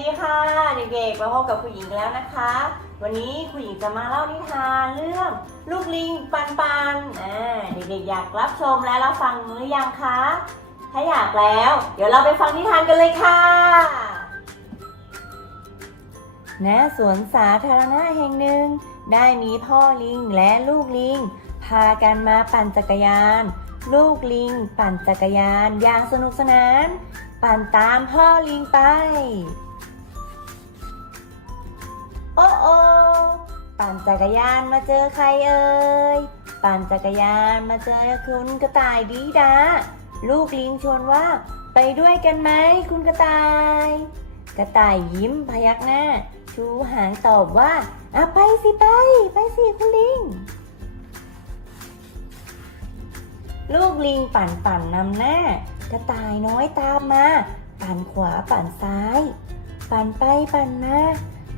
ดีค่ะเด็กๆมาพบกับคุณหญิงแล้วนะคะ วันนี้คุณหญิงจะมาเล่านิทานเรื่องลูกลิงปันปันอ่าเด็กๆอยากรับชมและรับฟังหรือยังคะ ถ้าอยากแล้ว เดี๋ยวเราไปฟังนิทานกันเลยค่ะณสวนสาธารณะแห่งหนึ่ง ได้มีพ่อลิงและลูกลิง พากันมาปั่นจักรยาน ลูกลิง ปั่นจักรยานอย่างสนุกสนาน ปั่นตามพ่อลิงไป จักรยานมาเจอใครเอ่ย ปั่นจักรยานมาเจอคุณกระต่ายดีดา ลูกลิงชวนว่า ไปด้วยกันไหมคุณกระต่าย กระต่ายยิ้มพยักหน้า ชูหางตอบว่าอะไปสิไป ไปสิคุณลิง ลูกลิงปั่นปั่นนำหน้า กระต่ายน้อยตามมา ปั่นขวาปั่นซ้าย ปั่นไปปั่นมา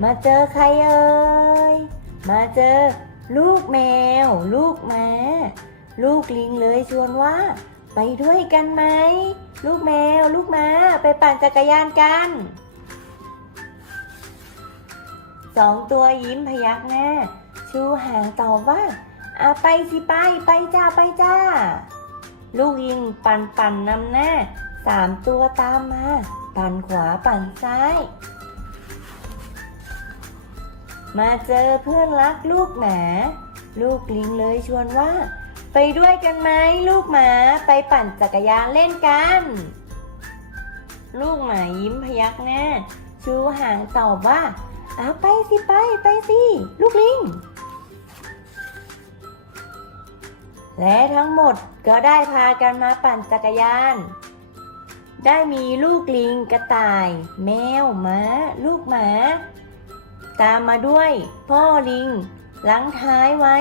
มาเจอใครเอ่ย มาเจอ ลูกแมว ลูกแม้ลูกลิงเลยชวนว่า ไปด้วยกันไหม ลูกแมว ลูกม้า ไปปั่นจักรยานกันสองตัวยิ้มพยักหน้า ชูหางตอบว่าอะไปสิไป ไปจ้าไปจ้า ลูกยิงปั่นปั่นนำหน้าสามตัวตามมา ปั่นขวาปั่นซ้าย มาเจอเพื่อนรักลูกหมา ลูกลิงเลยชวนว่า ไปด้วยกันไหมลูกหมาไปปั่นจักรยานเล่นกัน ลูกหมายิ้มพยักหน้า ชูหางตอบว่าเอาไปสิไปไปสิลูกลิง และทั้งหมดก็ได้พากันมาปั่นจักรยาน ได้มีลูกลิงกระต่าย แมวม้า ลูกหมา ตามมาด้วยพ่อลิงลังท้ายไว้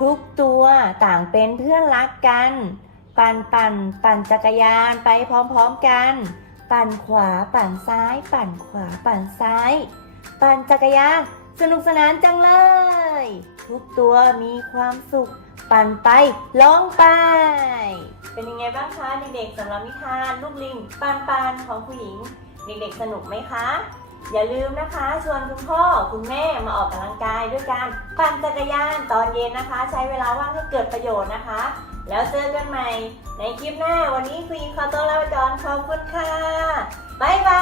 ทุกตัวต่างเป็นเพื่อนรักกัน ปั่นปั่นปั่นจักรยานไปพร้อมๆกัน ปั่นขวาปั่นซ้าย ปั่นขวาปั่นซ้าย ปั่นจักรยานสนุกสนานจังเลย ทุกตัวมีความสุข ปั่นไปร้องไป เป็นยังไงบ้างคะเด็กๆสำหรับนิทานลูกลิงปานปานของผู้หญิง เด็กๆสนุกไหมคะ อย่าลืมนะคะ ชวนคุณพ่อคุณแม่มาออกกำลังกายด้วยการปั่นจักรยานตอนเย็นนะคะ ใช้เวลาว่างให้เกิดประโยชน์นะคะ แล้วเจอกันใหม่ในคลิปหน้าวันนี้คุยขอตัวลาไปก่อนขอบคุณค่ะบ๊ายบาย